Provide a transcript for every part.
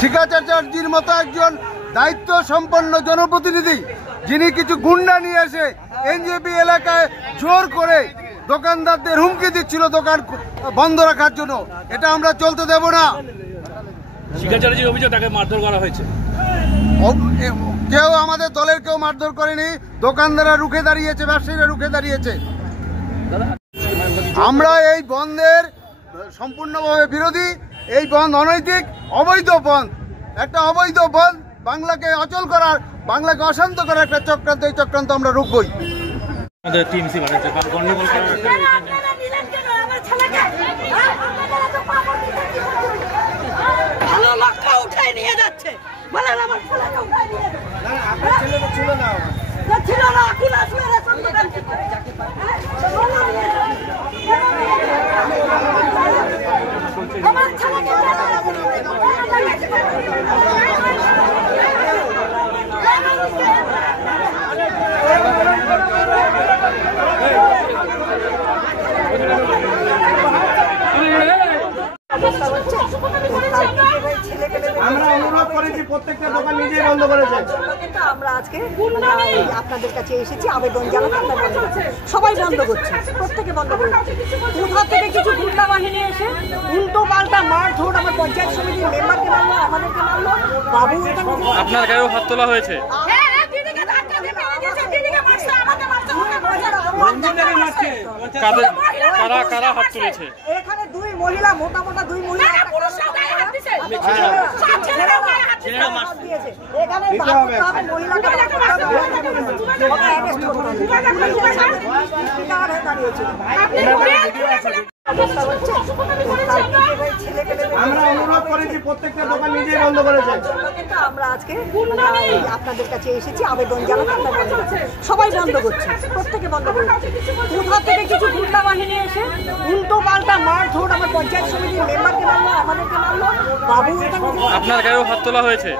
শিখাচার্যের মতো একজন দায়িত্ব সম্পন্ন জনপ্রতিনিধি যিনি কিছু গুন্ডা নিয়ে এসে এনজেপি এলাকায় জোর করে দোকানদারদের হুমকি দিচ্ছিল দোকান বন্ধ রাখার জন্য, এটা আমরা চলতে দেব না। শিখাচার্যের অভিযোগ তাকে মারধর করা হয়েছে। কেউ আমাদের দলের কেউ মারধর করেনি, দোকানদাররা রুখে দাঁড়িয়েছে, ব্যবসায়ীরা রুখে দাঁড়িয়েছে। আমরা এই বন্ধের সম্পূর্ণভাবে বিরোধী। এই বন্ধ অনৈতিক, অবৈধ বন্ধ, একটা অবৈধ বন্ধ, বাংলাকে অচল করার, বাংলাকে অশান্ত করার একটা চক্রান্ত। এই চক্রান্ত আমরা রুখবই। আমরা অনুরোধ করেছি প্রত্যেকটা দোকান নিজেই বন্ধ করেছে, কিন্তু আমরা আজকে আপনাদের কাছে এসেছি আবেদন জানাতে। আমরা বন্ধ করছি, সবাই বন্ধ করছে, প্রত্যেকে বন্ধ করছে। কোথা থেকে কিছু গুন্ডা বাহিনী এসে উল্টো পাল্টা মারধর, আমার পঞ্চায়েত সমিতির মেম্বারকে মারলো, আমাদেরকে মারলো। বাবু আপনার গায়েও হাত তোলা হয়েছে। কারা হাত তুলেছে? এখানে দুই মহিলা, মোটা মোটা দুই মহিলা, আমরা অনুরোধ করেছি প্রত্যেকটা দোকান নিজেই বন্ধ করেছে, কিন্তু আমরা আজকে আপনাদের কাছে এসেছি আবেদন জানাতে। আমরা বন্ধ করছি, সবাই বন্ধ করছে, প্রত্যেকে বন্ধ করছে। কোথা থেকে কিছু গুন্ডা বাহিনী এসে উল্টো পাল্টা মারধর, আমার পঞ্চায়েত সমিতির মেম্বারকে মারলো, আমাদেরকে মারলো। বাবু আপনার গায়েও হাত তোলা হয়েছে।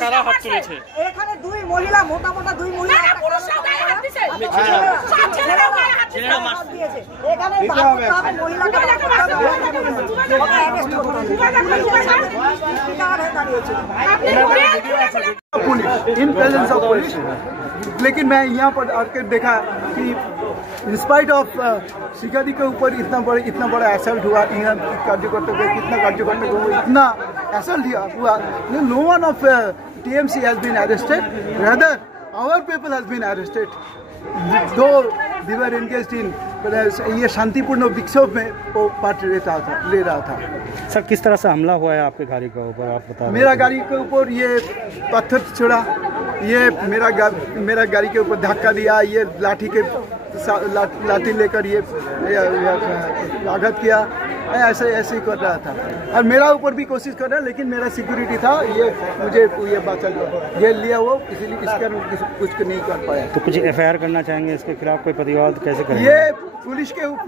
কারা হাত তুলেছে? এখানে দুই মহিলা, মোটা মোটা দুই মহিলা, इन प्रेजेंस ऑफ पुलिस। लेकिन मैं यहाँ पर आकर देखा कि इंस्पाइट ऑफ शिकारी के ऊपर इतना बड़ा असल्ट हुआ, यहाँ कार्यकर्ता को कितना कार्यकर्ता को इतना असल्ट हुआ। No one of TMC has been arrested, rather our people has been arrested, though they were engaged in ये शांतिपूर्ण विक्षोभ में वो पार्ट ले रहा था। सर किस तरह से हमला हुआ है आपके गाड़ी के ऊपर, आप बता? मेरा गाड़ी के ऊपर ये पत्थर छोड़ा, ये मेरा गाड़ी के ऊपर धक्का दिया, ये लाठी लेकर ये आघात किया, ऐसे ही कर रहा था। और मेरा ऊपर भी कोशिश कर रहा है, लेकिन मेरा सिक्योरिटी था, ये मुझे ये बचा ये लिया वो, इसीलिए इसका कुछ नहीं कर पाया। तो कुछ FIR करना चाहेंगे इसके खिलाफ? कोई प्रतिवाद कैसे करेंगे? ये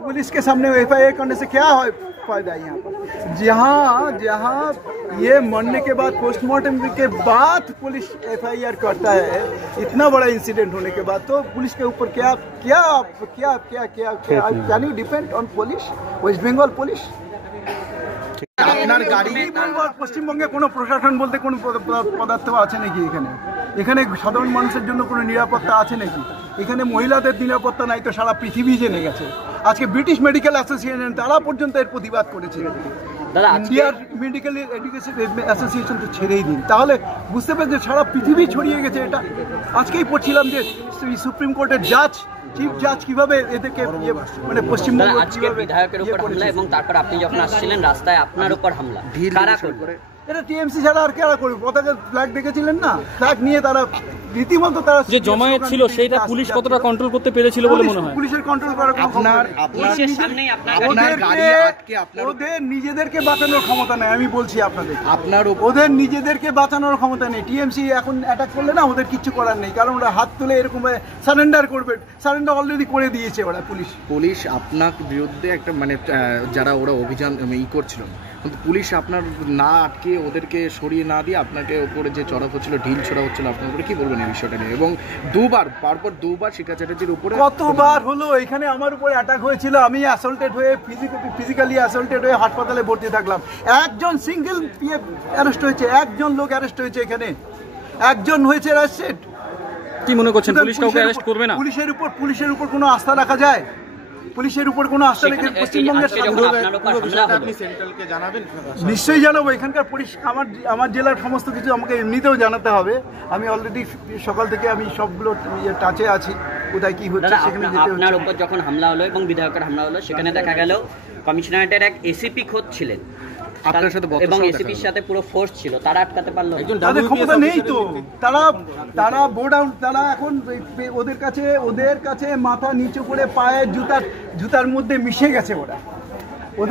पुलिस के सामने FIR करने से क्या है? फायदा है यहाँ पर। जहाँ ये मरने के बाद पोस्टमार्टम के बाद पुलिस FIR करता है, इतना बड़ा इंसिडेंट होने के बाद, तो पुलिस के ऊपर क्या क्या क्या क्या क्या can you depend on police, West Bengal police? আপনার গাড়ি পশ্চিমবঙ্গে কোনো প্রশাসন বলতে কোনো পদার্থ আছে নাকি? এখানে সাধারণ মানুষের জন্য কোনো নিরাপত্তা আছে নাকি? এখানে মহিলাদের নিরাপত্তা নাই তো সারা পৃথিবী জেনে গেছে। আজকে ব্রিটিশ মেডিকেল অ্যাসোসিয়েশন তারা পর্যন্ত এর প্রতিবাদ করেছে। ইন্ডিয়ার মেডিকেল এডুকেশন অ্যাসোসিয়েশন তো ছেড়েই দিন, তাহলে বুঝতে পারছেন সারা পৃথিবী ছড়িয়ে গেছে এটা। আজকেই পড়ছিলাম যে সুপ্রিম কোর্টের জাজ, চিফ জাজ কিভাবে এদেরকে মানে পশ্চিমবঙ্গ আজকে বিধায়কের উপর হামলা এবং তারপর আপনি যখন আসছিলেন রাস্তায় আপনার উপর হামলা কারা করবে? এটা টিএমসি ছাড়া আর কারা করবে? পতাকা ফ্ল্যাগ দেখেছিলেন না? ফ্ল্যাগ নিয়ে তারা রীতিমতো তারা যে জমায়েত ছিল সেইটা পুলিশ কতটা কন্ট্রোল করতে পেরেছিল বলে মনে হয়? পুলিশের কন্ট্রোল করার পুলিশের সামনেই আপনার ওদের নিজেদেরকে বাঁচানোর ক্ষমতা নেই। আমি বলছি আপনাদের, ওদের নিজেদেরকে বাঁচানোর ক্ষমতা নেই। টিএমসি এখন অ্যাটাক করলে না, ওদের কিচ্ছু করার নেই, কারণ ওরা হাত তুলে এরকম সারেন্ডার করবে। সারেন্ডার অলরেডি করে দিয়েছে ওরা। পুলিশ আপনার বিরুদ্ধে একটা মানে যারা ওরা অভিযান করছিল, কিন্তু পুলিশ আপনার না আটকে ওদেরকে সরিয়ে না দিয়ে আপনাকে ওপরে যে চড়া হচ্ছিল, ঢিল ছোড়া হচ্ছিল, আপনার উপরে কি বলবেন এই বিষয়টা নিয়ে? এবং পরপর দুবার শিখা চ্যাটার্জির উপরে কতবার হলো এখানে আমার উপরে অ্যাটাক হয়েছিল, আমি অ্যাসল্টেড হয়ে ফিজিক্যালি অ্যাসল্টেড হয়ে হাসপাতালে ভর্তি থাকলাম। একজন সিঙ্গেল অ্যারেস্ট হয়েছে, একজন লোক অ্যারেস্ট হয়েছে, এখানে একজন হয়েছে অ্যারেস্টেড। কি মনে করছেন পুলিশ কাউকে অ্যারেস্ট করবে না? পুলিশের উপর কোনো আস্থা রাখা যায়? পুলিশের উপর কোনো আস্থা রেখে পশ্চিমবঙ্গের নিশ্চয়ই জানাবো। এখানকার আমার জেলার সমস্ত কিছু আমাকে এমনিতেও জানাতে হবে। আমি অলরেডি সকাল থেকে আমি সবগুলো টাচে আছি, কোথায় কি হচ্ছে সেখানে যেতে হচ্ছে। আপনার উপর যখন হামলা হলো এবং বিধায়কের হামলা হলো, সেখানে দেখা গেল কমিশনারেটের এক এসিপি খোঁজ ছিলেন এবং এসিপির সাথে পুরো ফোর্স ছিল, তারা আটকাতে পারলো? তাদের ক্ষমতা নেই তো। তারা বোর্ড আউট, তারা এখন ওদের কাছে মাথা নিচু করে পায়ের জুতার মধ্যে মিশে গেছে ওরা। ওদের